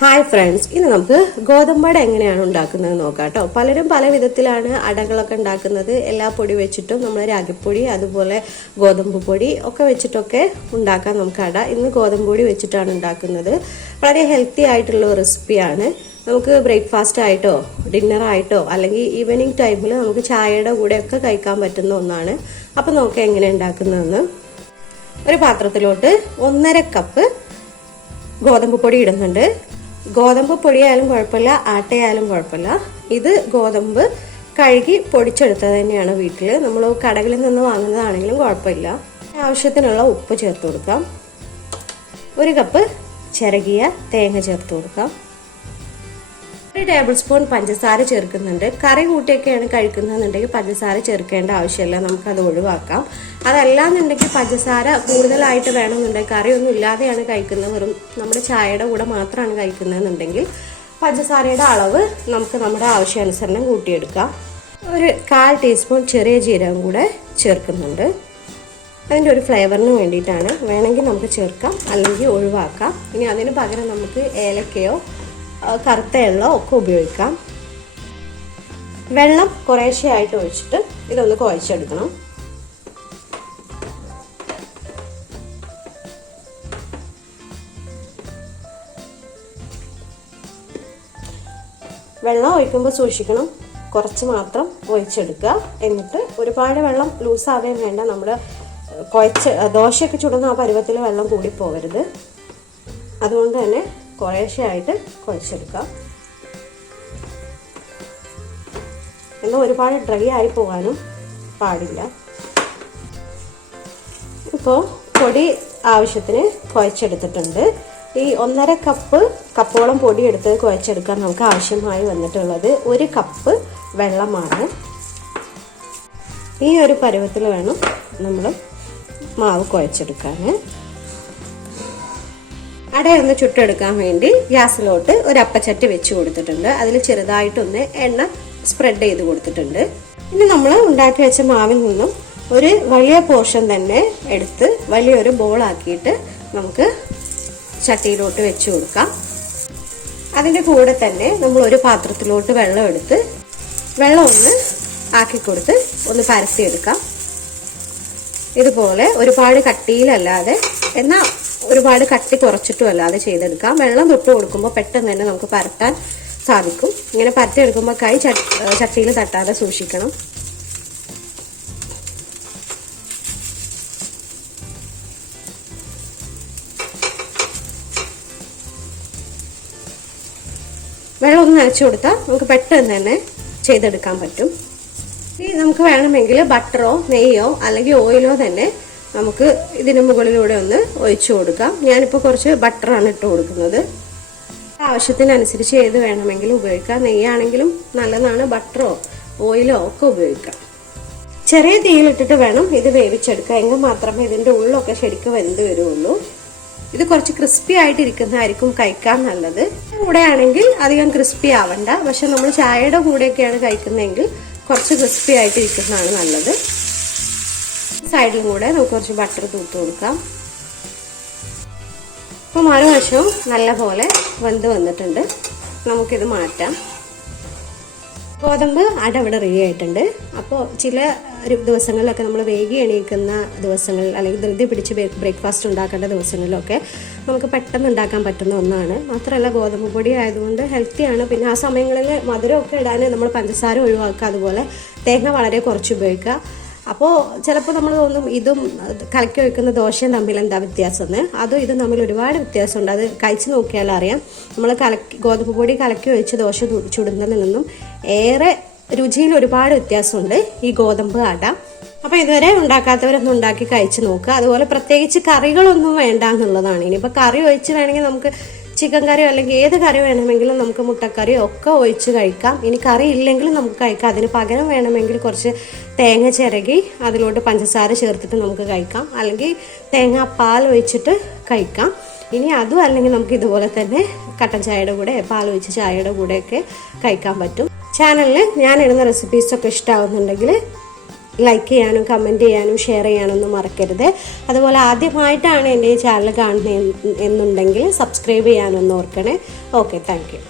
Hi friends, ഇന്ന് നമുക്ക് ഗോതമ്പട എങ്ങനെയാണ് ഉണ്ടാക്കുന്നത് നോക്കാം കേട്ടോ. പലരും പല വിധത്തിലാണ് അടകളൊക്കെ ഉണ്ടാക്കുന്നത്. എല്ലാ പൊടി വെച്ചിട്ടും നമ്മൾ രാഗിപ്പൊടി അതുപോലെ ഗോതമ്പ് പൊടി ഒക്കെ വെച്ചിട്ടൊക്കെ ഉണ്ടാക്കാം നമുക്ക് അട. ഇന്ന് ഗോതമ്പ് പൊടി വെച്ചിട്ടാണ് ഉണ്ടാക്കുന്നത്. വളരെ ഹെൽത്തി ആയിട്ടുള്ള റെസിപ്പിയാണ്. നമുക്ക് ബ്രേക്ക്ഫാസ്റ്റ് ആയിട്ടോ ഡിന്നറായിട്ടോ അല്ലെങ്കിൽ ഈവനിങ് ടൈമിൽ നമുക്ക് ചായയുടെ കൂടെയൊക്കെ കഴിക്കാൻ പറ്റുന്ന ഒന്നാണ്. അപ്പം നോക്കാം എങ്ങനെ ഉണ്ടാക്കുന്നതെന്ന്. ഒരു പാത്രത്തിലോട്ട് 1.5 കപ്പ് ഗോതമ്പ് പൊടി ഇടുന്നുണ്ട്. ഗോതമ്പ് പൊടിയായാലും കുഴപ്പമില്ല, ആട്ടയായാലും കുഴപ്പമില്ല. ഇത് ഗോതമ്പ് കഴുകി പൊടിച്ചെടുത്തത് തന്നെയാണ് വീട്ടിൽ. നമ്മൾ കടകളിൽ നിന്ന് വാങ്ങുന്നതാണെങ്കിലും കുഴപ്പമില്ല. ആവശ്യത്തിനുള്ള ഉപ്പ് ചേർത്ത് കൊടുക്കാം. 1 കപ്പ് ചിരകിയ തേങ്ങ ചേർത്ത് കൊടുക്കാം. 1 ടേബിൾ സ്പൂൺ പഞ്ചസാര ചേർക്കുന്നുണ്ട്. കറി കൂട്ടിയൊക്കെയാണ് കഴിക്കുന്നതെന്നുണ്ടെങ്കിൽ പഞ്ചസാര ചേർക്കേണ്ട ആവശ്യമില്ല, നമുക്കത് ഒഴിവാക്കാം. അതല്ലാന്നുണ്ടെങ്കിൽ പഞ്ചസാര കൂടുതലായിട്ട് വേണമെന്നുണ്ടെങ്കിൽ കറിയൊന്നും ഇല്ലാതെയാണ് കഴിക്കുന്നത്, വെറും നമ്മുടെ ചായയുടെ കൂടെ മാത്രമാണ് കഴിക്കുന്നതെന്നുണ്ടെങ്കിൽ പഞ്ചസാരയുടെ അളവ് നമുക്ക് നമ്മുടെ ആവശ്യാനുസരണം കൂട്ടിയെടുക്കാം. 1/4 ടീസ്പൂൺ ചെറിയ ജീരകം കൂടെ ചേർക്കുന്നുണ്ട്. അതിൻ്റെ ഒരു ഫ്ലേവറിന് വേണ്ടിയിട്ടാണ്. വേണമെങ്കിൽ നമുക്ക് ചേർക്കാം, അല്ലെങ്കിൽ ഒഴിവാക്കാം. ഇനി അതിന് പകരം നമുക്ക് ഏലക്കയോ കറുത്ത എള്ളോ ഒക്കെ ഉപയോഗിക്കാം. വെള്ളം കുറേശ്ശെയായിട്ട് ഒഴിച്ചിട്ട് ഇതൊന്ന് കുഴച്ചെടുക്കണം. വെള്ളം ഒഴിക്കുമ്പോൾ സൂക്ഷിക്കണം, കുറച്ച് മാത്രം ഒഴിച്ചെടുക്കുക. എന്നിട്ട് ഒരുപാട് വെള്ളം ലൂസാവുകയും വേണ്ട. നമ്മൾ ദോശയൊക്കെ ചുടുന്ന ആ പരുവത്തിൽ വെള്ളം കൂടി പോകരുത്. അതുകൊണ്ട് തന്നെ കുറേശ്ശെയായിട്ട് കുഴച്ചെടുക്കാം. എന്നാൽ ഒരുപാട് ഡ്രൈ ആയി പോകാനും പാടില്ല. ഇപ്പോൾ പൊടി ആവശ്യത്തിന് കുഴച്ചെടുത്തിട്ടുണ്ട്. ഈ 1.5 കപ്പോളം പൊടി എടുത്ത് കുഴച്ചെടുക്കാൻ നമുക്ക് ആവശ്യമായി വന്നിട്ടുള്ളത് 1 കപ്പ് വെള്ളമാണ്. ഈ ഒരു പരുവത്തിൽ വേണം നമ്മൾ മാവ് കുഴച്ചെടുക്കാൻ. അടയൊന്ന് ചുട്ടെടുക്കാൻ വേണ്ടി ഗ്യാസിലോട്ട് ഒരു അപ്പച്ചട്ടി വെച്ച് കൊടുത്തിട്ടുണ്ട്. അതിൽ ചെറുതായിട്ടൊന്ന് എണ്ണ സ്പ്രെഡ് ചെയ്ത് കൊടുത്തിട്ടുണ്ട്. ഇനി നമ്മൾ ഉണ്ടാക്കി വെച്ച മാവിൽ നിന്നും ഒരു വലിയ പോർഷൻ തന്നെ എടുത്ത് വലിയൊരു ബോളാക്കിയിട്ട് നമുക്ക് ചട്ടിയിലോട്ട് വെച്ച് കൊടുക്കാം. അതിൻ്റെ കൂടെ തന്നെ നമ്മൾ ഒരു പാത്രത്തിലോട്ട് വെള്ളം എടുത്ത് വെള്ളം ഒന്ന് ആക്കിക്കൊടുത്ത് ഒന്ന് പരത്തിയെടുക്കാം. ഇതുപോലെ ഒരുപാട് കട്ടിയിലല്ലാതെ എന്നാൽ ഒരുപാട് കട്ടി കുറച്ചിട്ടും അല്ലാതെ ചെയ്തെടുക്കാം. വെള്ളം തൊട്ട് കൊടുക്കുമ്പോൾ പെട്ടെന്ന് തന്നെ നമുക്ക് പരത്താൻ സാധിക്കും. ഇങ്ങനെ പരത്തിയെടുക്കുമ്പോൾ കൈ ചട്ടിയിൽ തട്ടാതെ സൂക്ഷിക്കണം. വെള്ളം ഒന്ന് നനച്ചു കൊടുത്താൽ നമുക്ക് പെട്ടെന്ന് തന്നെ ചെയ്തെടുക്കാൻ പറ്റും. ഇനി നമുക്ക് വേണമെങ്കിൽ ബട്ടറോ നെയ്യോ അല്ലെങ്കിൽ ഓയിലോ തന്നെ നമുക്ക് ഇതിന് മുകളിലൂടെ ഒന്ന് ഒഴിച്ചു കൊടുക്കാം. ഞാനിപ്പോൾ കുറച്ച് ബട്ടറാണ് ഇട്ട് കൊടുക്കുന്നത്. ആവശ്യത്തിനനുസരിച്ച് ഏത് വേണമെങ്കിലും ഉപയോഗിക്കാം. നെയ്യാണെങ്കിലും നല്ലതാണ്, ബട്ടറോ ഓയിലോ ഒക്കെ ഉപയോഗിക്കാം. ചെറിയ തീയിലിട്ടിട്ട് വേണം ഇത് വേവിച്ചെടുക്കുക. എങ്കിൽ മാത്രമേ ഇതിൻ്റെ ഉള്ളൊക്കെ ശരിക്കും വെന്ത് വരുള്ളൂ. ഇത് കുറച്ച് ക്രിസ്പി ആയിട്ടിരിക്കുന്നതായിരിക്കും കഴിക്കാൻ നല്ലത്. കൂടെ ആണെങ്കിൽ അധികം ക്രിസ്പി ആവണ്ട. പക്ഷെ നമ്മൾ ചായയുടെ കൂടെയൊക്കെയാണ് കഴിക്കുന്നതെങ്കിൽ കുറച്ച് ക്രിസ്പി ആയിട്ടിരിക്കുന്നതാണ് നല്ലത്. സൈഡിലും കൂടെ നമുക്ക് കുറച്ച് ബട്ടർ തൂത്ത് കൊടുക്കാം. അപ്പോൾ മറുവശവും നല്ലപോലെ വെന്ത് വന്നിട്ടുണ്ട്. നമുക്കിത് മാറ്റാം. ഗോതമ്പ് അട ഇവിടെ റെഡി ആയിട്ടുണ്ട്. അപ്പോൾ ചില ദിവസങ്ങളിലൊക്കെ നമ്മൾ വൈകി എണീക്കുന്ന ദിവസങ്ങളിൽ അല്ലെങ്കിൽ ധൃതി പിടിച്ച് ബ്രേക്ക്ഫാസ്റ്റ് ഉണ്ടാക്കേണ്ട ദിവസങ്ങളിലൊക്കെ നമുക്ക് പെട്ടെന്ന് ഉണ്ടാക്കാൻ പറ്റുന്ന ഒന്നാണ്. മാത്രമല്ല ഗോതമ്പ് പൊടി ആയതുകൊണ്ട് ഹെൽത്തിയാണ്. പിന്നെ ആ സമയങ്ങളിൽ മധുരമൊക്കെ ഇടാൻ നമ്മൾ പഞ്ചസാര ഒഴിവാക്കുക, അതുപോലെ തേങ്ങ വളരെ കുറച്ച് ഉപയോഗിക്കുക. അപ്പോൾ ചിലപ്പോൾ നമ്മൾ തോന്നും ഇതും കലക്കി വയ്ക്കുന്ന ദോശയും തമ്മിൽ എന്താ വ്യത്യാസം എന്ന്. അതും ഇതും തമ്മിൽ ഒരുപാട് വ്യത്യാസമുണ്ട്. അത് കഴിച്ച് നോക്കിയാൽ അറിയാം. നമ്മൾ ഗോതമ്പ് പൊടി കലക്കി വെച്ച് ദോശ ചുടുന്നതിൽ നിന്നും ഏറെ രുചിയിൽ ഒരുപാട് വ്യത്യാസമുണ്ട് ഈ ഗോതമ്പ് അട. അപ്പോൾ ഇതുവരെ ഉണ്ടാക്കാത്തവരൊന്നും ഉണ്ടാക്കി കഴിച്ച് നോക്കുക. അതുപോലെ പ്രത്യേകിച്ച് കറികളൊന്നും വേണ്ട എന്നുള്ളതാണ്. ഇനിയിപ്പോൾ കറി ഒഴിച്ച് വേണമെങ്കിൽ നമുക്ക് ചിക്കൻ കറിയോ അല്ലെങ്കിൽ ഏത് കറി വേണമെങ്കിലും നമുക്ക് മുട്ടക്കറിയോ ഒക്കെ ഒഴിച്ച് കഴിക്കാം. ഇനി കറി ഇല്ലെങ്കിലും നമുക്ക് കഴിക്കാം. അതിന് പകരം വേണമെങ്കിൽ കുറച്ച് തേങ്ങ ചിരകി അതിലോട്ട് പഞ്ചസാര ചേർത്തിട്ട് നമുക്ക് കഴിക്കാം, അല്ലെങ്കിൽ തേങ്ങാപ്പാൽ ഒഴിച്ചിട്ട് കഴിക്കാം. ഇനി അതും അല്ലെങ്കിൽ നമുക്ക് ഇതുപോലെ തന്നെ കട്ടൻ ചായയുടെ കൂടെ പാലൊഴിച്ച് ചായയുടെ കൂടെയൊക്കെ കഴിക്കാൻ പറ്റും. ചാനലിൽ ഞാൻ ഇടുന്ന റെസിപ്പീസൊക്കെ ഇഷ്ടമാകുന്നുണ്ടെങ്കിൽ ലൈക്ക് ചെയ്യാനും കമൻറ്റ് ചെയ്യാനും ഷെയർ ചെയ്യാനൊന്നും മറക്കരുത്. അതുപോലെ ആദ്യമായിട്ടാണ് എൻ്റെ ഈ ചാനൽ കാണുന്നത് എന്നുണ്ടെങ്കിൽ സബ്സ്ക്രൈബ് ചെയ്യാനൊന്നും ഓർക്കണേ. Okay, thank you.